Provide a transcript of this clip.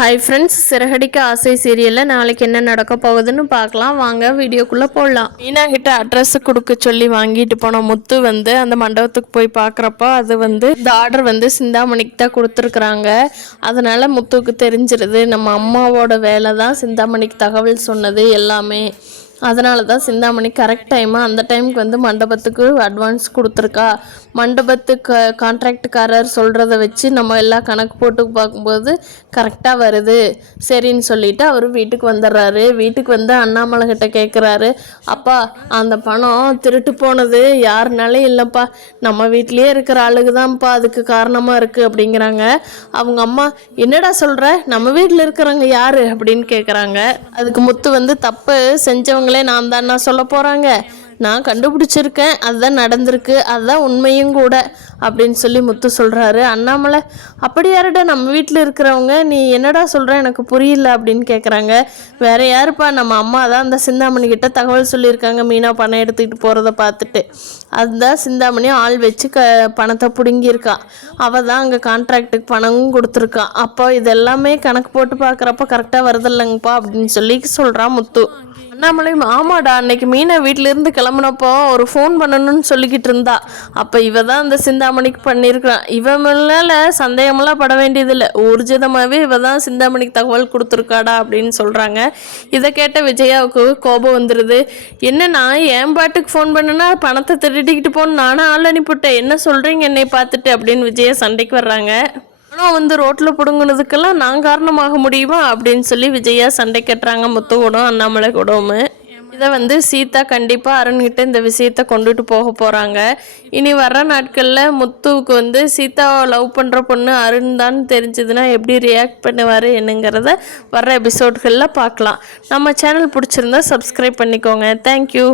Hi friends, Siragadikka ஆசை சீரியலில் நாளைக்கு என்ன நடக்க போகுதுன்னு பார்க்கலாம். வாங்க வீடியோக்குள்ளே போடலாம். மீனா கிட்ட அட்ரஸ் கொடுக்க சொல்லி வாங்கிட்டு போன முத்து அந்த மண்டபத்துக்கு போய் பார்க்குறப்போ அது இந்த ஆர்டர் சிந்தாமணிக்கு தான் கொடுத்துருக்குறாங்க. அதனால் முத்துவுக்கு தெரிஞ்சிருது நம்ம அம்மாவோட வேலை தான் சிந்தாமணிக்கு தகவல் சொன்னது எல்லாமே. அதனால தான் சிந்தாமணி கரெக்ட் டைமாக அந்த டைமுக்கு மண்டபத்துக்கு அட்வான்ஸ் கொடுத்துருக்கா. மண்டபத்துக்கு கான்ட்ராக்டுக்காரர் சொல்கிறத வச்சு நம்ம எல்லாம் கணக்கு போட்டு பார்க்கும்போது கரெக்டாக வருது. சரின்னு சொல்லிவிட்டு அவர் வீட்டுக்கு வந்துடுறாரு. வீட்டுக்கு அண்ணாமலை கிட்ட கேட்குறாரு, அப்பா அந்த பணம் திருட்டு போனது யாருனாலே இல்லைப்பா, நம்ம வீட்லேயே இருக்கிற ஆளுக்கு தான்ப்பா அதுக்கு காரணமாக இருக்குது அப்படிங்கிறாங்க. அவங்க அம்மா, என்னடா சொல்கிற, நம்ம வீட்டில் இருக்கிறவங்க யார் அப்படின்னு கேட்குறாங்க. அதுக்கு முத்து தப்பு செஞ்சவங்க நான் தான் சொல்ல போகிறாங்க, நான் கண்டுபிடிச்சிருக்கேன், அதுதான் நடந்திருக்கு, அதுதான் உண்மையும் கூட அப்படின்னு சொல்லி முத்து சொல்கிறாரு. அண்ணாமலை, அப்படி யாருடா நம்ம வீட்டில் இருக்கிறவங்க, நீ என்னடா சொல்கிற எனக்கு புரியல அப்படின்னு கேட்குறாங்க. வேற யாருப்பா, நம்ம அம்மா தான் அந்த சிந்தாமணி கிட்ட தகவல் சொல்லியிருக்காங்க மீனா பணம் எடுத்துக்கிட்டு போகிறத பார்த்துட்டு. அதுதான் சிந்தாமணி ஆள் வச்சு பணத்தை பிடுங்கியிருக்கா. அவள் தான் அங்கே கான்ட்ராக்டுக்கு பணமும் கொடுத்துருக்கா. அப்போ இதெல்லாமே கணக்கு போட்டு பார்க்குறப்ப கரெக்டாக வருதில்லைங்கப்பா அப்படின்னு சொல்லி சொல்கிறான் முத்து. அண்ணாமலை, ஆமாடா, அன்னைக்கு மீனா வீட்டிலேருந்து கிளம்புனப்போ ஒரு ஃபோன் பண்ணணும்னு சொல்லிக்கிட்டு இருந்தா. அப்போ இவ தான் அந்த சிந்தாமணிக்கு பண்ணியிருக்கிறான். இவன் மேலே சந்தேகமெல்லாம் பட வேண்டியதில்லை, ஊர்ஜிதமாகவே இவ தான் சிந்தாமணிக்கு தகவல் கொடுத்துருக்காடா அப்படின்னு சொல்கிறாங்க. இதை கேட்ட விஜயாவுக்கு கோபம் வந்துடுது. என்ன, நான் என் பாட்டுக்கு ஃபோன் பண்ணுன்னா பணத்தை திருடிக்கிட்டு போன்னு நானும் ஆள் அனுப்பிவிட்டேன், என்ன சொல்கிறீங்க என்னை பார்த்துட்டு அப்படின்னு விஜயா சண்டைக்கு வர்றாங்க. ஆனால் ரோட்டில் பிடுங்கினதுக்கெல்லாம் நான் காரணமாக முடியுமா அப்படின்னு சொல்லி விஜயா சண்டை கட்டுறாங்க முத்து கூடம் அண்ணாமலை கூடவும். இதை சீதா கண்டிப்பாக அருண்கிட்ட இந்த விஷயத்தை கொண்டுட்டு போக போகிறாங்க. இனி வர்ற நாட்களில் முத்துவுக்கு சீதாவை லவ் பண்ணுற பொண்ணு அருண் தான் தெரிஞ்சதுன்னா எப்படி ரியாக்ட் பண்ணுவார் என்னங்கிறத வர்ற எபிசோட்களில் பார்க்கலாம். நம்ம சேனல் பிடிச்சிருந்தா சப்ஸ்கிரைப் பண்ணிக்கோங்க. தேங்க்யூ.